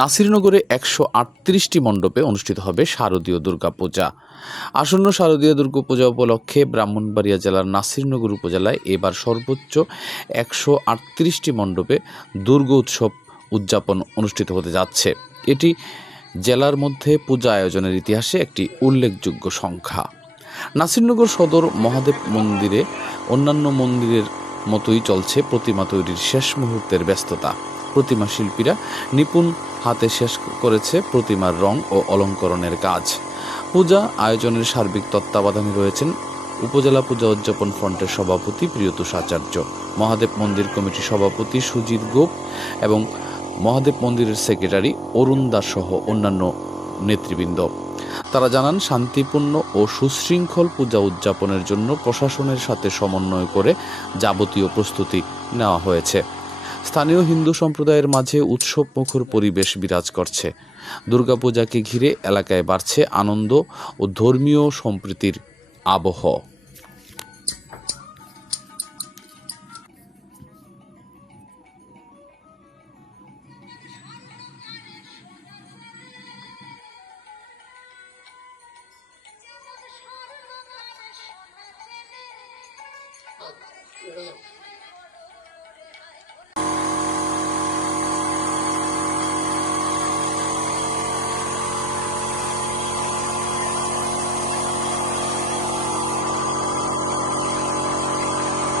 নাসিরনগরে একশো আটত্রিশটি মণ্ডপে অনুষ্ঠিত হবে শারদীয় দুর্গাপূজা। আসন্ন শারদীয় দুর্গাপূজা উপলক্ষে ব্রাহ্মণবাড়িয়া জেলার নাসিরনগর উপজেলায় এবার সর্বোচ্চ একশো আটত্রিশটি মণ্ডপে দুর্গা উৎসব উদযাপন অনুষ্ঠিত হতে যাচ্ছে। এটি জেলার মধ্যে পূজা আয়োজনের ইতিহাসে একটি উল্লেখযোগ্য সংখ্যা। নাসিরনগর সদর মহাদেব মন্দিরে অন্যান্য মন্দিরের মতোই চলছে প্রতিমা তৈরির শেষ মুহূর্তের ব্যস্ততা। প্রতিমা শিল্পীরা নিপুণ হাতে শেষ করেছে প্রতিমার রং ও অলঙ্করণের কাজ। পূজা আয়োজনের সার্বিক তত্ত্বাবধানে রয়েছেন উপজেলা পূজা উদযাপন ফ্রন্টের সভাপতি প্রিয়তোষ আচার্য, মহাদেব মন্দির কমিটির সভাপতি সুজিত গোপ এবং মহাদেব মন্দিরের সেক্রেটারি অরুণ দাস সহ অন্যান্য নেতৃবৃন্দ। তারা জানান, শান্তিপূর্ণ ও সুশৃঙ্খল পূজা উদযাপনের জন্য প্রশাসনের সাথে সমন্বয় করে যাবতীয় প্রস্তুতি নেওয়া হয়েছে। স্থানীয় হিন্দু সম্প্রদায়ের মাঝে উৎসব মুখর পরিবেশ বিরাজ করছে। দুর্গাপূজাকে ঘিরে এলাকায় বাড়ছে আনন্দ ও ধর্মীয় সম্প্রীতির আবহ।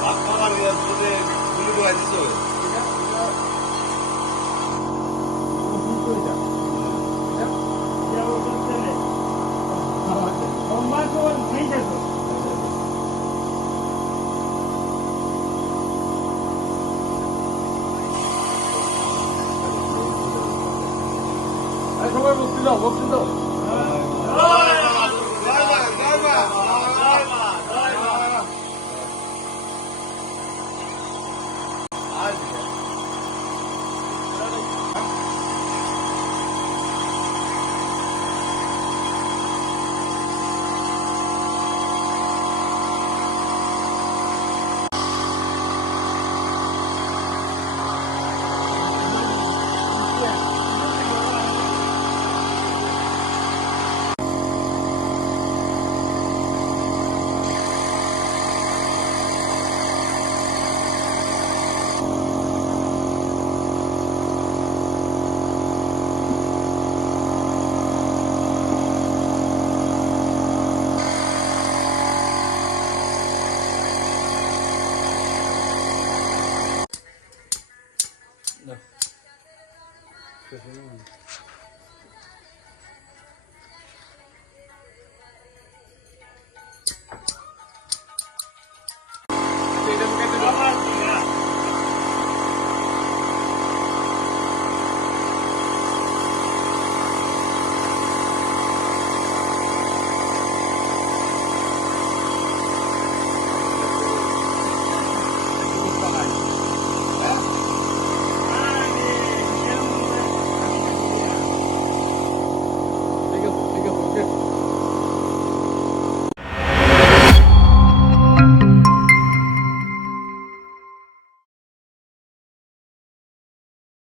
막강하게 그냥 손에 물리고 앉았어요. 我也不知道，我不知道。Because we